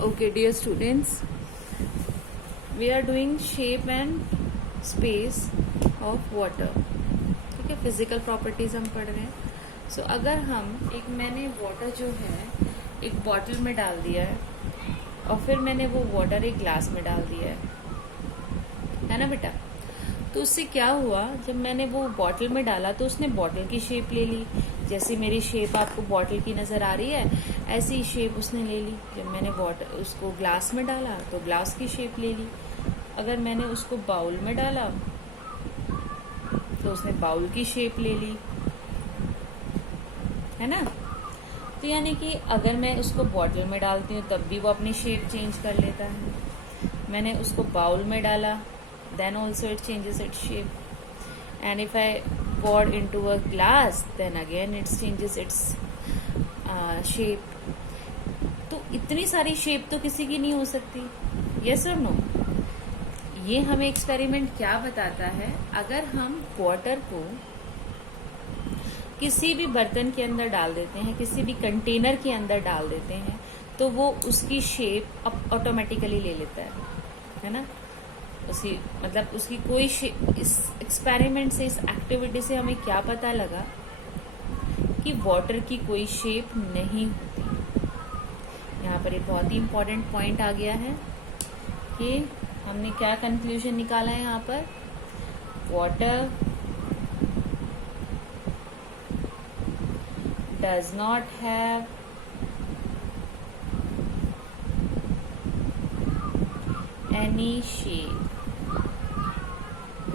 Okay, dear students, we are doing shape and space of water. ठीक है, physical properties हम पढ़ रहे हैं. सो अगर मैंने वाटर जो है एक बॉटल में डाल दिया है और फिर मैंने वो वाटर एक ग्लास में डाल दिया है ना बेटा. तो उससे क्या हुआ, जब मैंने वो बॉटल में डाला तो उसने बॉटल की शेप ले ली. जैसे मेरी शेप आपको बॉटल की नजर आ रही है, ऐसी ही शेप उसने ले ली. जब मैंने बॉटल उसको ग्लास में डाला तो ग्लास की शेप ले ली. अगर मैंने उसको बाउल में डाला तो उसने बाउल की शेप ले ली, है ना. तो यानी कि अगर मैं उसको बॉटल में डालती हूँ तब भी वो अपनी शेप चेंज कर लेता है. मैंने उसको बाउल में डाला, then also it changes its shape, and if I pour into a glass then again it changes its shape. तो इतनी सारी शेप तो किसी की नहीं हो सकती. yes or no? ये हमें एक्सपेरिमेंट क्या बताता है, अगर हम वाटर को किसी भी बर्तन के अंदर डाल देते हैं, किसी भी कंटेनर के अंदर डाल देते हैं, तो वो उसकी शेप ऑटोमेटिकली ले लेता है ना. उसकी कोई इस एक्सपेरिमेंट से, इस एक्टिविटी से हमें क्या पता लगा कि वाटर की कोई शेप नहीं होती. यहाँ पर एक बहुत ही इम्पोर्टेंट पॉइंट आ गया है कि हमने क्या कंक्लूजन निकाला है यहाँ पर. Water does not have any shape,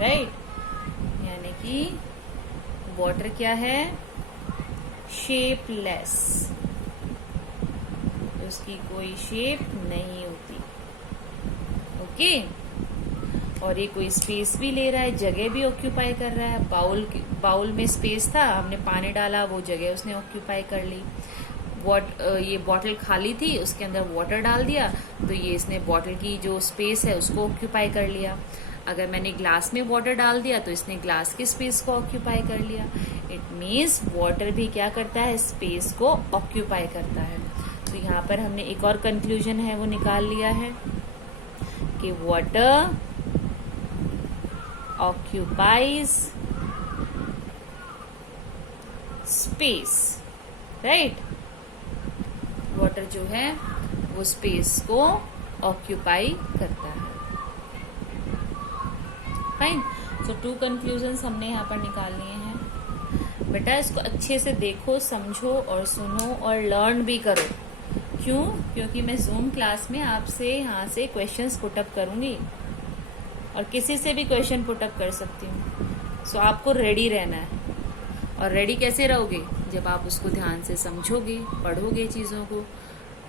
right. यानी कि वाटर क्या है, शेपलेस. उसकी कोई शेप नहीं होती. ओके. और ये कोई स्पेस भी ले रहा है, जगह भी ऑक्यूपाई कर रहा है. बाउल में स्पेस था, हमने पानी डाला, वो जगह उसने ऑक्यूपाई कर ली. ये बॉटल खाली थी, उसके अंदर वाटर डाल दिया तो ये इसने बॉटल की जो स्पेस है उसको ऑक्यूपाई कर लिया. अगर मैंने ग्लास में वाटर डाल दिया तो इसने ग्लास की स्पेस को ऑक्यूपाई कर लिया. इट मीन्स वाटर भी क्या करता है, स्पेस को ऑक्यूपाई करता है. तो यहाँ पर हमने एक और कंक्लूजन है वो निकाल लिया है कि water occupies space, right. Water जो है वो स्पेस को ऑक्यूपाई करता है. फाइन. सो 2 कंक्लूजन्स हमने यहाँ पर निकाल लिए हैं. बेटा इसको अच्छे से देखो, समझो और सुनो और लर्न भी करो. क्यों? क्योंकि मैं जूम क्लास में आपसे यहाँ से क्वेश्चंस पुटअप करूंगी और किसी से भी क्वेश्चन पुटअप कर सकती हूँ. सो आपको रेडी रहना है. और रेडी कैसे रहोगे, जब आप उसको ध्यान से समझोगे, पढ़ोगे चीजों को,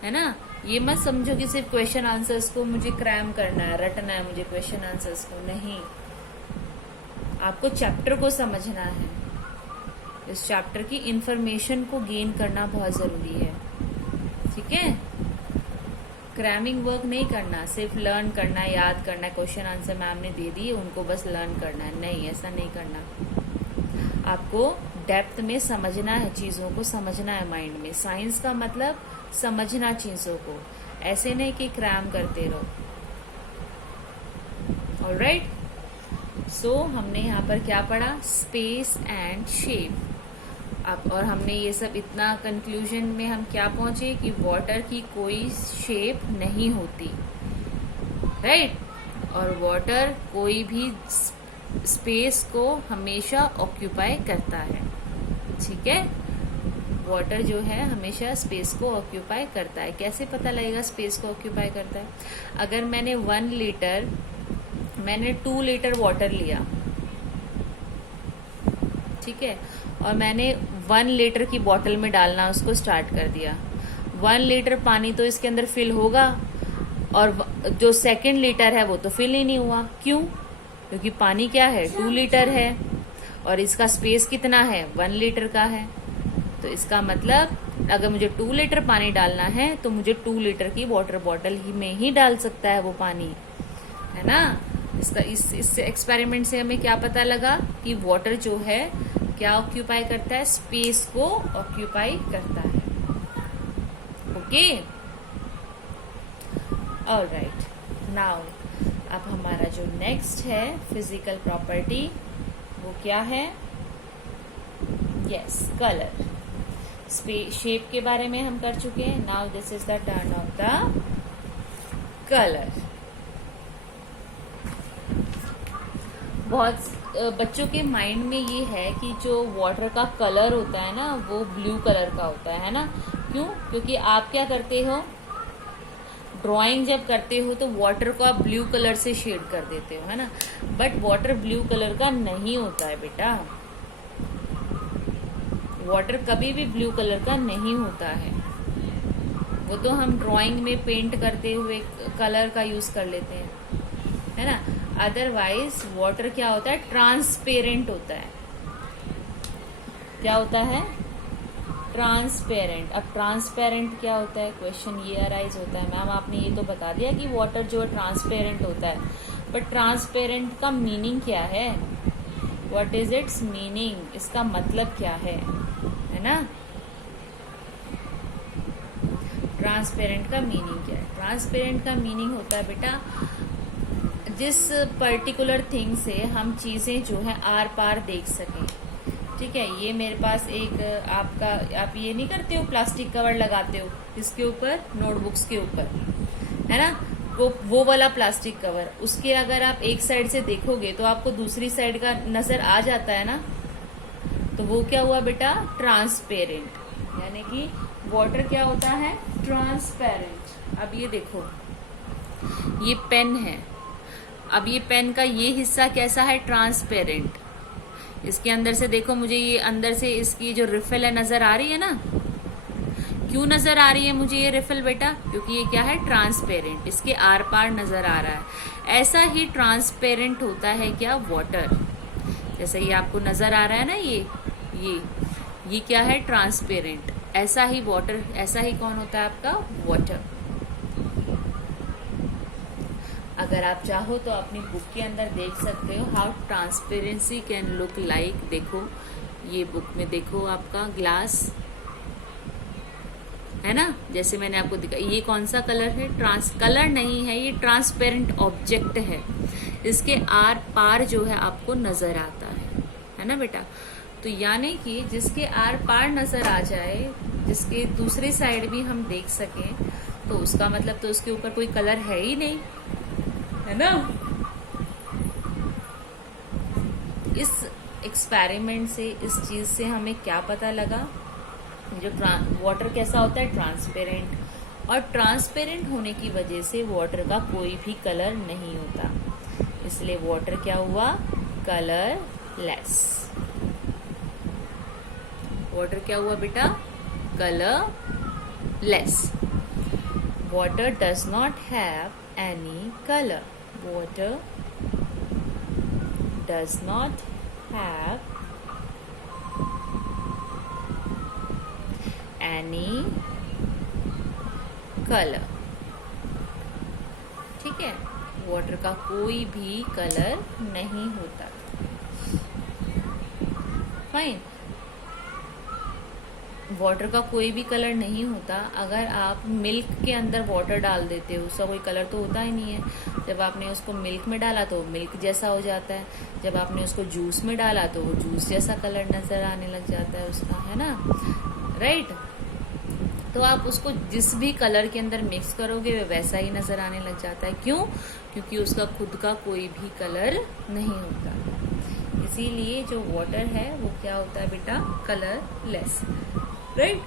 है ना. ये मत समझो कि सिर्फ क्वेश्चन आंसर्स को मुझे क्रैम करना है, रटना है मुझे क्वेश्चन आंसर्स को. नहीं, आपको चैप्टर को समझना है. इस चैप्टर की इंफॉर्मेशन को गेन करना बहुत जरूरी है. ठीक है. क्रैमिंग वर्क नहीं करना, सिर्फ लर्न करना, याद करना. क्वेश्चन आंसर मैम ने दे दिए, उनको बस लर्न करना है. नहीं, ऐसा नहीं करना. आपको डेप्थ में समझना है, चीजों को समझना है माइंड में. साइंस का मतलब समझना चीजों को, ऐसे नहीं कि क्रैम करते रहो. ऑलराइट. सो हमने यहाँ पर क्या पढ़ा, स्पेस एंड शेप. अब और हमने ये सब इतना कंक्लूजन में हम क्या पहुंचे कि वाटर की कोई शेप नहीं होती, राइट. और वाटर कोई भी स्पेस को हमेशा ऑक्यूपाई करता है. ठीक है. वाटर जो है हमेशा स्पेस को ऑक्यूपाई करता है. कैसे पता लगेगा स्पेस को ऑक्यूपाई करता है? अगर मैंने 2 लीटर वाटर लिया, ठीक है, और मैंने 1 लीटर की बोतल में डालना उसको स्टार्ट कर दिया. 1 लीटर पानी तो इसके अंदर फिल होगा और जो 2 लीटर है वो तो फिल ही नहीं हुआ. क्यों? क्योंकि पानी क्या है, 2 लीटर है और इसका स्पेस कितना है, 1 लीटर का है. तो इसका मतलब अगर मुझे 2 लीटर पानी डालना है तो मुझे 2 लीटर की वाटर बॉटल ही में ही डाल सकता है वो पानी, है ना. इस एक्सपेरिमेंट से हमें क्या पता लगा कि वाटर जो है क्या ऑक्यूपाई करता है, स्पेस को ऑक्यूपाई करता है. ओके. ऑलराइट, नाउ अब हमारा जो नेक्स्ट है फिजिकल प्रॉपर्टी वो क्या है? Yes, colour. शेप के बारे में हम कर चुके हैं। Now this is the turn off the colour. बहुत बच्चों के माइंड में ये है कि जो वाटर का कलर होता है ना वो ब्लू कलर का होता है ना? क्यों? क्योंकि आप क्या करते हो, ड्राइंग जब करते हो तो वाटर को आप ब्लू कलर से शेड कर देते हो, है ना? बट वाटर ब्लू कलर का नहीं होता है बेटा। वाटर कभी भी ब्लू कलर का नहीं होता है। वो तो हम ड्राइंग में पेंट करते हुए कलर का यूज कर लेते हैं, है ना? अदरवाइज वाटर क्या होता है? ट्रांसपेरेंट होता है। क्या होता है? ट्रांसपेरेंट। अब ट्रांसपेरेंट क्या होता है? क्वेश्चन ये अराइज होता है, मैम आपने ये तो बता दिया कि वाटर जो है ट्रांसपेरेंट होता है, बट ट्रांसपेरेंट का मीनिंग क्या है? What is it's meaning? इसका मतलब क्या है ना? ट्रांसपेरेंट का मीनिंग क्या है? ट्रांसपेरेंट का मीनिंग होता है बेटा जिस पर्टिकुलर थिंग से हम चीजें जो है आर पार देख सकें। ठीक है, ये मेरे पास एक आप ये नहीं करते हो, प्लास्टिक कवर लगाते हो इसके ऊपर, नोटबुक्स के ऊपर, है ना? वो वाला प्लास्टिक कवर, उसके अगर आप एक साइड से देखोगे तो आपको दूसरी साइड का नजर आ जाता है ना? तो वो क्या हुआ बेटा? ट्रांसपेरेंट। यानी कि वाटर क्या होता है? ट्रांसपेरेंट। अब ये देखो, ये पेन है। अब ये पेन का ये हिस्सा कैसा है? ट्रांसपेरेंट। इसके अंदर से देखो, मुझे ये अंदर से इसकी जो रिफिल है नजर आ रही है ना? क्यों नजर आ रही है मुझे ये रिफिल बेटा? क्योंकि ये क्या है? ट्रांसपेरेंट। इसके आर पार नजर आ रहा है। ऐसा ही ट्रांसपेरेंट होता है क्या? वाटर। जैसे ये आपको नजर आ रहा है ना, ये क्या है? ट्रांसपेरेंट। ऐसा ही वाटर, ऐसा ही कौन होता है आपका? वाटर। अगर आप चाहो तो अपनी बुक के अंदर देख सकते हो how transparency can look like. देखो, ये बुक में देखो आपका ग्लास है ना? जैसे मैंने आपको दिखाया, ये कौन सा कलर है? कलर नहीं है, ये ट्रांसपेरेंट ऑब्जेक्ट है। इसके आर पार जो है आपको नजर आता है ना बेटा? तो यानी कि जिसके आर पार नजर आ जाए, जिसके दूसरी साइड भी हम देख सकें, तो उसका मतलब तो उसके ऊपर कोई कलर है ही नहीं, है ना? इस एक्सपेरिमेंट से, इस चीज से हमें क्या पता लगा? जो वाटर कैसा होता है? ट्रांसपेरेंट। और ट्रांसपेरेंट होने की वजह से वाटर का कोई भी कलर नहीं होता, इसलिए वाटर क्या हुआ? कलरलेस। वाटर क्या हुआ बेटा? Colourless. Water does not have any colour. Water does not have any color। ठीक है, वाटर का कोई भी कलर नहीं होता। फाइन, वाटर का कोई भी कलर नहीं होता। अगर आप मिल्क के अंदर वाटर डाल देते हो, उसका कोई कलर तो होता ही नहीं है। जब आपने उसको मिल्क में डाला तो मिल्क जैसा हो जाता है, जब आपने उसको जूस में डाला तो वो जूस जैसा कलर नजर आने लग जाता है उसका, है ना? राइट? तो आप उसको जिस भी कलर के अंदर मिक्स करोगे वो वैसा ही नजर आने लग जाता है। क्यों? क्योंकि उसका खुद का कोई भी कलर नहीं होता। इसीलिए जो वाटर है वो क्या होता है बेटा? कलरलेस। राइट?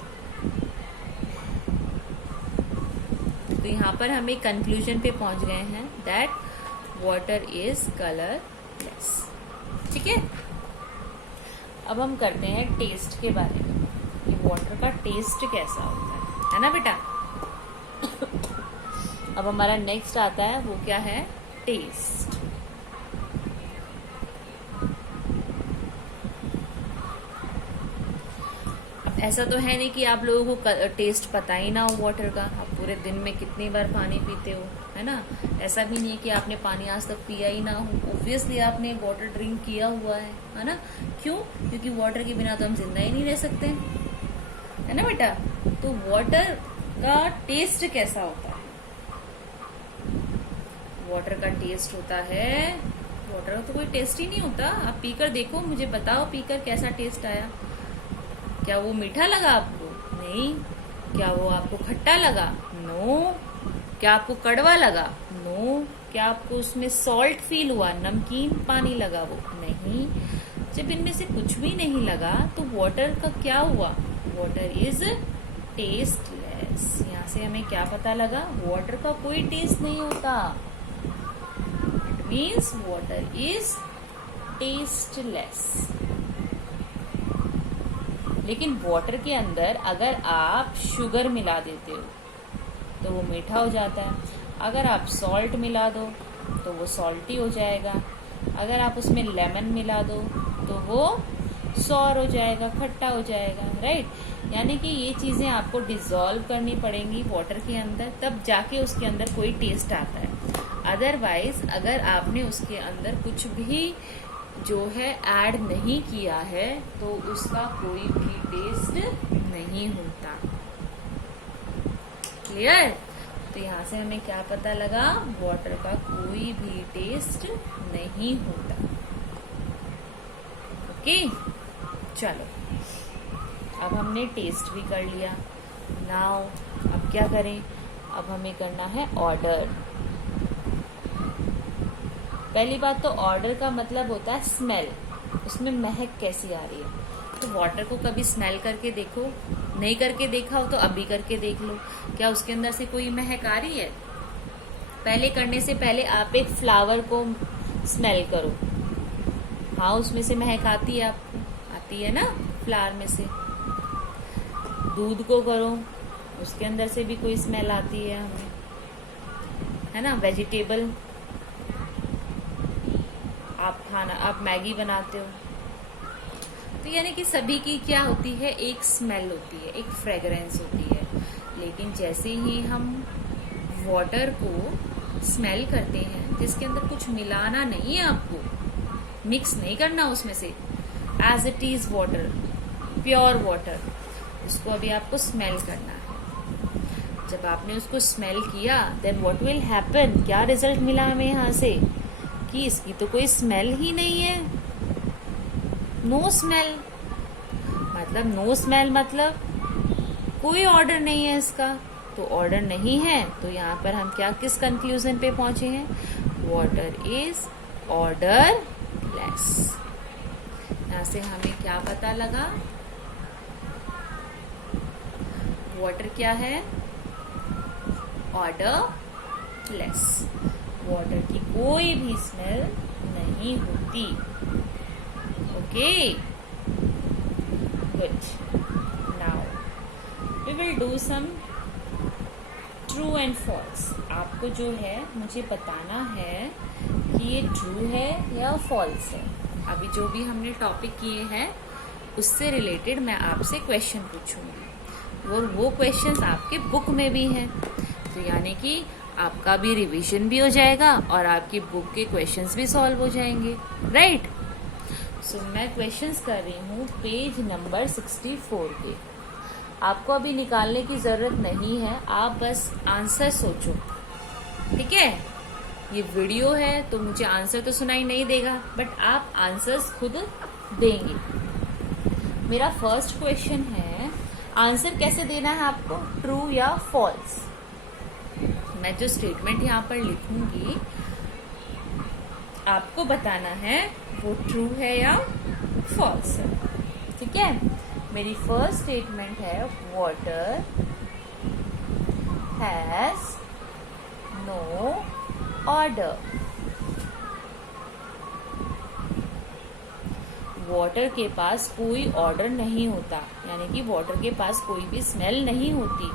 तो यहाँ पर हम एक कंक्लूजन पे पहुंच गए हैं दैट वाटर इज कलरलेस। ठीक है, अब हम करते हैं टेस्ट के बारे में कि वाटर का टेस्ट कैसा होता है ना बेटा? अब हमारा नेक्स्ट आता है, वो क्या है? टेस्ट। ऐसा तो है नहीं कि आप लोगों को टेस्ट पता ही ना हो वाटर का। आप पूरे दिन में कितनी बार पानी पीते हो, है ना? ऐसा भी नहीं है कि आपने पानी आज तक पिया ही ना हो। ऑब्वियसली आपने वाटर ड्रिंक किया हुआ है ना? क्यों? क्योंकि वाटर के बिना तो हम जिंदा ही नहीं रह सकते, है ना बेटा? तो वाटर का टेस्ट कैसा होता है? वाटर का टेस्ट होता है, वाटर का तो कोई टेस्ट ही नहीं होता। आप पीकर देखो, मुझे बताओ पीकर कैसा टेस्ट आया। क्या वो मीठा लगा आपको? नहीं। क्या वो आपको खट्टा लगा? नो। क्या आपको कड़वा लगा? नो। क्या आपको उसमें सॉल्ट फील हुआ, नमकीन पानी लगा वो? नहीं। जब इनमें से कुछ भी नहीं लगा तो वाटर का क्या हुआ? Water is tasteless. यहाँ से हमें क्या पता लगा? वाटर का कोई टेस्ट नहीं होता। It means water is tasteless. लेकिन वाटर के अंदर अगर आप शुगर मिला देते हो तो वो मीठा हो जाता है। अगर आप सॉल्ट मिला दो तो वो सॉल्टी हो जाएगा। अगर आप उसमें लेमन मिला दो तो वो सॉर हो जाएगा, खट्टा हो जाएगा, राइट। यानी कि ये चीजें आपको डिसॉल्व करनी पड़ेंगी वाटर के अंदर, तब जाके उसके अंदर कोई टेस्ट आता है। अदरवाइज अगर आपने उसके अंदर कुछ भी जो है ऐड नहीं किया है तो उसका कोई भी टेस्ट नहीं होता। क्लियर? तो यहाँ से हमें क्या पता लगा? वाटर का कोई भी टेस्ट नहीं होता। ओके, चलो अब हमने टेस्ट भी कर लिया। नाउ अब क्या करें? अब हमें करना है ऑर्डर। पहली बात तो ऑर्डर का मतलब होता है स्मेल, उसमें महक कैसी आ रही है। तो वाटर को कभी स्मेल करके देखो, नहीं करके देखा हो तो अभी करके देख लो, क्या उसके अंदर से कोई महक आ रही है। पहले करने से पहले आप एक फ्लावर को स्मेल करो। हाँ, उसमें से महक आती है आपको, आती है ना फ्लावर में से। दूध को करो, उसके अंदर से भी कोई स्मेल आती है हमें, है ना। वेजिटेबल, आप मैगी बनाते हो तो यानी कि सभी की क्या होती है? एक स्मेल होती है, एक फ्रेग्रेंस होती है। लेकिन जैसे ही हम वाटर को स्मेल करते हैं, जिसके अंदर कुछ मिलाना नहीं है, आपको मिक्स नहीं करना उसमें से, as it is water, pure water, उसको अभी आपको स्मेल करना है। जब आपने उसको स्मेल किया देन व्हाट विल हैपन? क्या रिजल्ट मिला हमें यहाँ से? कि इसकी तो कोई स्मेल ही नहीं है। नो स्मेल मतलब, नो स्मेल मतलब कोई ऑर्डर नहीं है इसका। तो ऑर्डर नहीं है तो यहाँ पर हम क्या, किस कंक्लूजन पे पहुंचे हैं? Water is odourless. यहाँ से हमें क्या पता लगा? वाटर क्या है? ऑर्डरलेस। वाटर की कोई भी स्मेल नहीं होती। Okay, good. Now we will do some true and false. आपको जो है मुझे बताना है कि ये ट्रू है या फॉल्स है। अभी जो भी हमने टॉपिक किए हैं उससे रिलेटेड मैं आपसे क्वेश्चन पूछूंगी और वो क्वेश्चंस आपके बुक में भी हैं। तो यानी कि आपका भी रिवीजन भी हो जाएगा और आपकी बुक के क्वेश्चंस भी सॉल्व हो जाएंगे, राइट। सो मैं क्वेश्चंस कर रही हूँ पेज नंबर 64 के। आपको अभी निकालने की जरूरत नहीं है, आप बस आंसर सोचो, ठीक है। ये वीडियो है तो मुझे आंसर तो सुनाई नहीं देगा, बट आप आंसर्स खुद देंगे। मेरा फर्स्ट क्वेश्चन है, आंसर कैसे देना है आपको, ट्रू या फॉल्स। मैं जो स्टेटमेंट यहाँ पर लिखूंगी आपको बताना है वो ट्रू है या फॉल्स है, ठीक है। मेरी फर्स्ट स्टेटमेंट है, water has no odour. Water के पास कोई ऑर्डर नहीं होता, यानी कि वाटर के पास कोई भी स्मेल नहीं होती।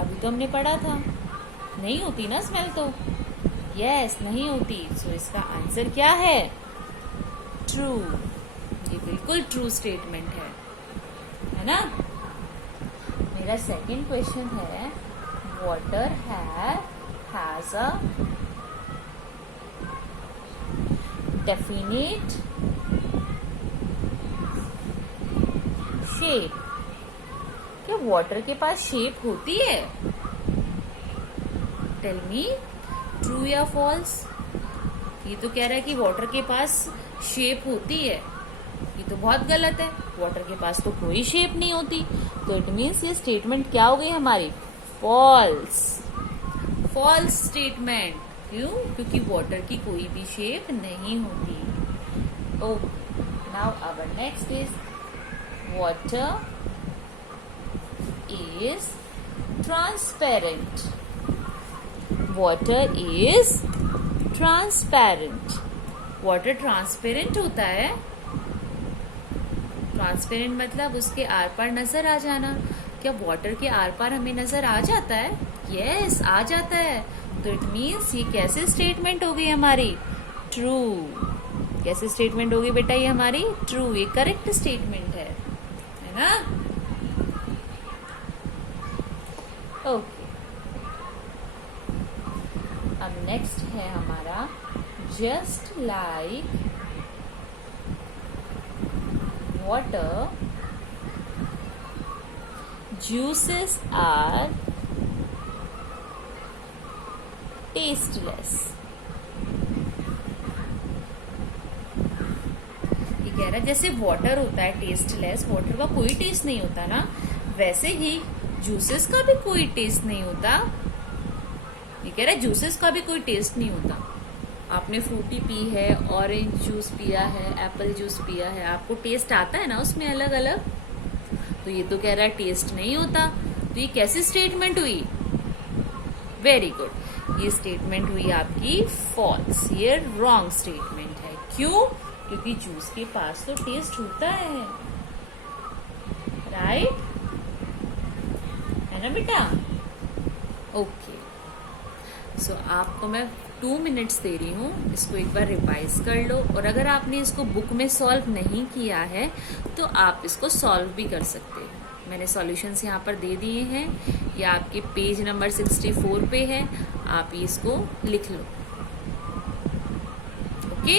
अभी तो हमने पढ़ा था, नहीं होती ना स्मेल, तो यस नहीं होती। सो इसका आंसर क्या है? ट्रू। ये बिल्कुल ट्रू स्टेटमेंट है ना। मेरा सेकंड क्वेश्चन है, water has a definite shape. क्या वाटर के पास शेप होती है? टेल मी, ट्रू या फॉल्स? ये तो कह रहा है कि वाटर के पास शेप होती है, ये तो बहुत गलत है। वाटर के पास तो कोई शेप नहीं होती, तो इट मीन्स ये स्टेटमेंट क्या हो गई हमारी? फॉल्स। False statement. क्यों? क्योंकि वाटर की कोई भी शेप नहीं होती। Okay, now our next is water is transparent. Water is transparent. Water transparent होता है। ट्रांसपेरेंट मतलब उसके आर पार नजर आ जाना। क्या वाटर के आर पार हमें नजर आ जाता है? यस, आ जाता है। तो इट मीन्स ये कैसे स्टेटमेंट हो गई हमारी? ट्रू। कैसे स्टेटमेंट होगी बेटा ये हमारी? ट्रू। ये करेक्ट स्टेटमेंट है ना? ओके, अब नेक्स्ट है हमारा just like water juices are tasteless। ये कह रहा है जैसे वाटर होता है टेस्टलेस, वाटर का कोई टेस्ट नहीं होता ना, वैसे ही जूसेस का भी कोई टेस्ट नहीं होता। ये कह रहा है जूसेस का भी कोई टेस्ट नहीं होता। आपने फ्रूटी पी है, ऑरेंज जूस पिया है, एप्पल जूस पिया है, आपको टेस्ट आता है ना उसमें अलग अलग। तो ये तो कह रहा है टेस्ट नहीं होता। तो ये कैसी स्टेटमेंट हुई? वेरी गुड, ये स्टेटमेंट हुई आपकी फॉल्स। ये रॉन्ग स्टेटमेंट है। क्यों? क्योंकि जूस के पास तो टेस्ट होता है, राइट? है ना बेटा? ओके, सो आपको मैं 2 मिनट्स दे रही हूँ, इसको एक बार रिवाइज कर लो। और अगर आपने इसको बुक में सॉल्व नहीं किया है तो आप इसको सॉल्व भी कर सकते हैं। मैंने सॉल्यूशंस यहाँ पर दे दिए हैं, ये आपके पेज नंबर 64 पे है, आप इसको लिख लो। ओके,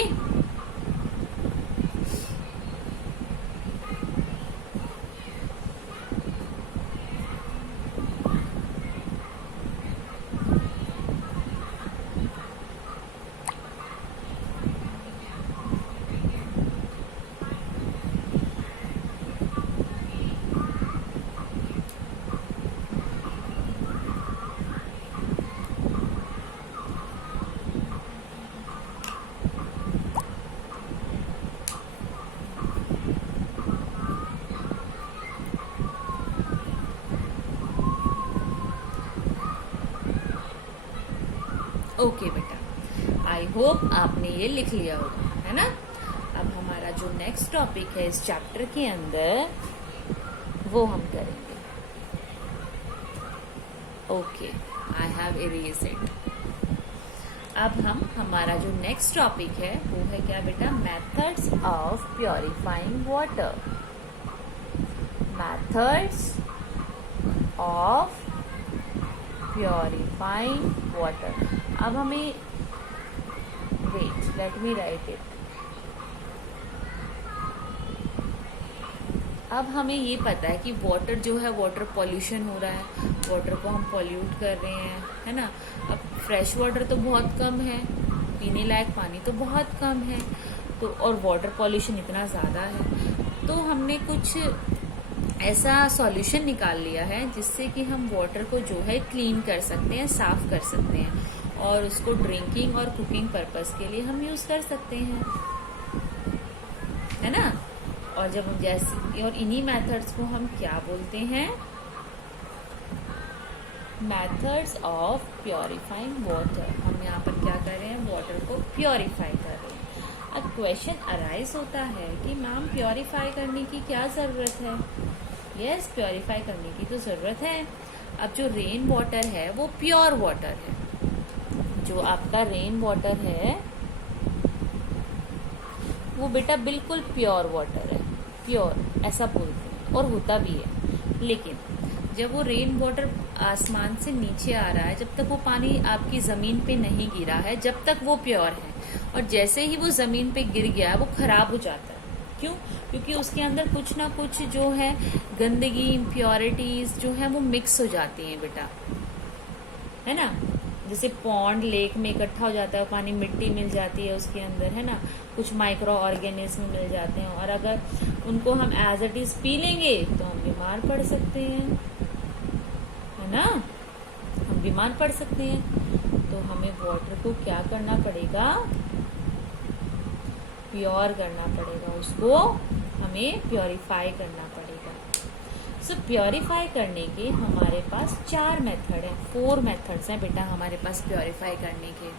ओके बेटा, आई होप आपने ये लिख लिया होगा, है ना? अब हमारा जो नेक्स्ट टॉपिक है इस चैप्टर के अंदर, वो हम करेंगे। Okay, I have erased it. अब हमारा जो नेक्स्ट टॉपिक है वो है क्या बेटा? Methods of purifying water. Methods of purifying water. अब हमें wait, let me write it. अब हमें ये पता है कि वाटर जो है, वाटर पॉल्यूशन हो रहा है, वाटर को हम पॉल्यूट कर रहे हैं, है ना? अब फ्रेश वाटर तो बहुत कम है, पीने लायक पानी तो बहुत कम है, तो और वाटर पॉल्यूशन इतना ज़्यादा है, तो हमने कुछ ऐसा सॉल्यूशन निकाल लिया है जिससे कि हम वाटर को जो है क्लीन कर सकते हैं, साफ कर सकते हैं, और उसको ड्रिंकिंग और कुकिंग पर्पस के लिए हम यूज़ कर सकते हैं, है ना? और जब हम जैसे, और इन्हीं मेथड्स को हम क्या बोलते हैं? Methods of purifying water. हम यहाँ पर क्या कर रहे हैं? वाटर को प्योरीफाई कर रहे हैं। अब क्वेश्चन अराइज होता है कि मैम प्योरीफाई करने की क्या ज़रूरत है? यस, प्योरीफाई करने की तो ज़रूरत है। अब जो रेन वाटर है वो प्योर वाटर है। जो आपका रेन वाटर है वो बेटा बिल्कुल प्योर वाटर है, प्योर ऐसा बोलते हैं, और होता भी है। लेकिन जब वो रेन वाटर आसमान से नीचे आ रहा है, जब तक वो पानी आपकी ज़मीन पे नहीं गिरा है, जब तक वो प्योर है, और जैसे ही वो ज़मीन पे गिर गया वो ख़राब हो जाता है। क्यों? क्योंकि उसके अंदर कुछ ना कुछ जो है गंदगी, इम्प्योरिटीज़ जो है वो मिक्स हो जाती हैं बेटा, है ना? जैसे पॉन्ड लेक में इकट्ठा हो जाता है पानी, मिट्टी मिल जाती है उसके अंदर, है ना, कुछ माइक्रो ऑर्गेनिज्म मिल जाते हैं, और अगर उनको हम एज इट इज पी लेंगे तो हम बीमार पड़ सकते हैं, है ना, हम बीमार पड़ सकते हैं। तो हमें वाटर को क्या करना पड़ेगा, प्योर करना पड़ेगा, उसको हमें प्योरीफाई करना पड़ेगा। सो प्योरीफाई करने के हमारे पास 4 मेथड है, 4 मेथड्स हैं बेटा हमारे पास प्योरीफाई करने के।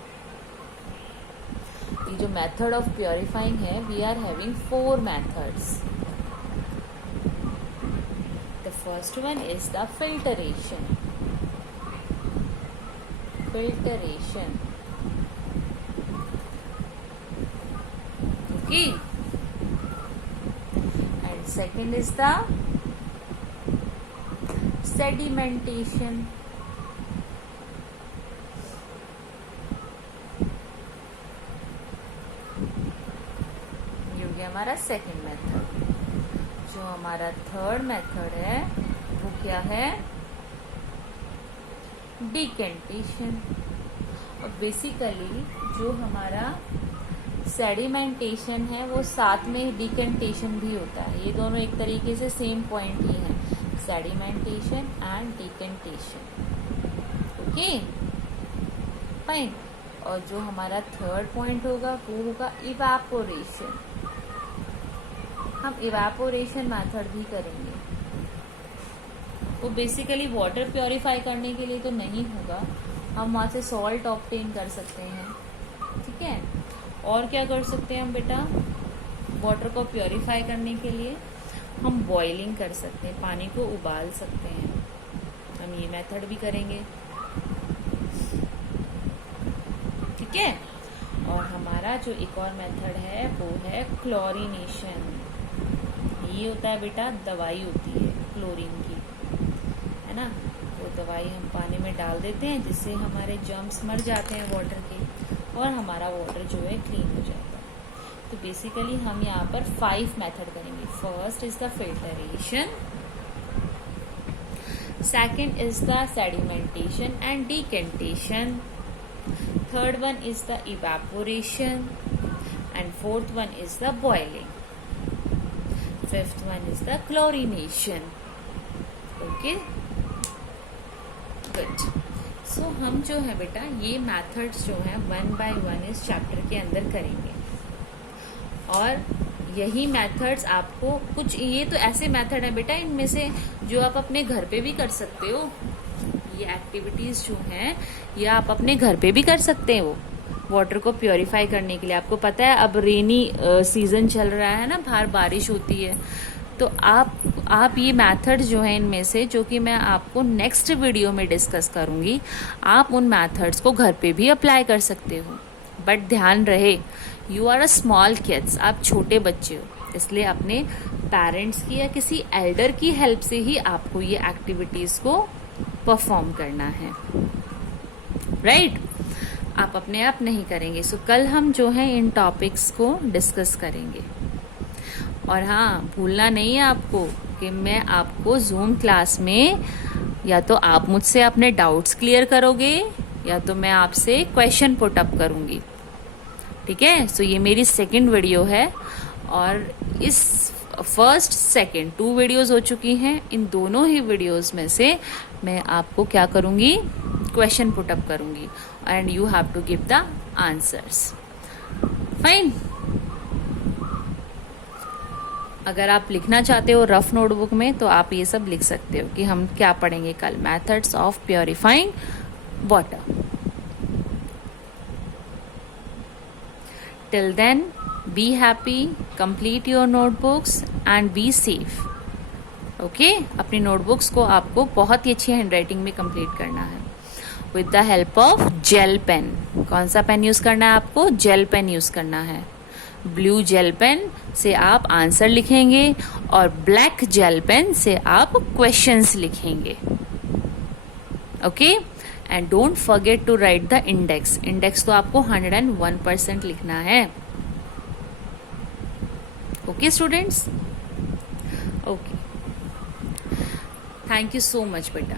ये जो मेथड ऑफ प्योरीफाइंग है, we are having 4 methods. The first one is the filtration. Filtration, okay, and second is the sedimentation. ये हो गया हमारा सेकेंड मेथड। जो हमारा थर्ड मेथड है वो क्या है, डिकेंटेशन। और बेसिकली जो हमारा सेडिमेंटेशन है वो साथ में डिकेंटेशन भी होता है, ये दोनों एक तरीके से सेम पॉइंट ही है, sedimentation and decantation, okay fine. और जो हमारा थर्ड पॉइंट होगा वो होगा इवेपोरेशन। हम इवेपोरेशन मेथड भी करेंगे। वो बेसिकली वाटर प्योरीफाई करने के लिए तो नहीं होगा, हम वहां से सॉल्ट ऑब्टेन कर सकते हैं, ठीक है। और क्या कर सकते हैं हम बेटा, वाटर को प्योरीफाई करने के लिए हम बॉइलिंग कर सकते हैं, पानी को उबाल सकते हैं, हम ये मेथड भी करेंगे, ठीक है। और हमारा जो एक और मेथड है वो है क्लोरीनेशन। ये होता है बेटा, दवाई होती है क्लोरीन की, है ना, वो दवाई हम पानी में डाल देते हैं जिससे हमारे जर्म्स मर जाते हैं वाटर के, और हमारा वाटर जो है क्लीन हो जाता है। तो बेसिकली हम यहाँ पर 5 मेथड करेंगे। First is the filtration, second is the sedimentation and decantation, third one is the evaporation, and fourth one is the boiling, fifth one is the chlorination, okay good. So हम जो है बेटा ये methods जो है 1 by 1 इस chapter के अंदर करेंगे, और यही मेथड्स आपको कुछ, ये तो ऐसे मेथड है बेटा इनमें से जो आप अपने घर पे भी कर सकते हो। ये एक्टिविटीज जो हैं ये आप अपने घर पे भी कर सकते हो वाटर को प्योरीफाई करने के लिए। आपको पता है अब रेनी सीजन चल रहा है ना, बाहर बारिश होती है, तो आप ये मेथड्स जो हैं इनमें से, जो कि मैं आपको नेक्स्ट वीडियो में डिस्कस करूंगी, आप उन मेथड्स को घर पे भी अप्लाई कर सकते हो। बट ध्यान रहे, you are a small kids, आप छोटे बच्चे हो, इसलिए अपने पेरेंट्स की या किसी एल्डर की हेल्प से ही आपको ये एक्टिविटीज को परफॉर्म करना है, राइट। आप अपने आप नहीं करेंगे। सो कल हम जो है इन टॉपिक्स को डिस्कस करेंगे। और हाँ, भूलना नहीं है आपको कि मैं आपको जूम क्लास में या तो आप मुझसे अपने डाउट्स क्लियर करोगे या तो मैं आपसे क्वेश्चन पुट अप करूंगी, ठीक है। सो ये मेरी सेकंड वीडियो है, और इस फर्स्ट सेकंड 2 वीडियोस हो चुकी हैं। इन दोनों ही वीडियोस में से मैं आपको क्या करूंगी, क्वेश्चन पुट अप करूंगी, and you have to give the answers, fine. अगर आप लिखना चाहते हो रफ नोटबुक में तो आप ये सब लिख सकते हो कि हम क्या पढ़ेंगे कल, methods of purifying water. Till then be happy, complete your notebooks and be safe, okay. अपनी नोटबुक्स को आपको बहुत ही अच्छी हैंडराइटिंग में कंप्लीट करना है with the help of gel pen. कौन सा पेन यूज करना है आपको, जेल पेन यूज करना है। ब्लू जेल पेन से आप आंसर लिखेंगे और ब्लैक जेल पेन से आप क्वेश्चंस लिखेंगे, okay. And don't forget to write the index. Index तो आपको 101% लिखना है, okay students, okay. Thank you so much बेटा।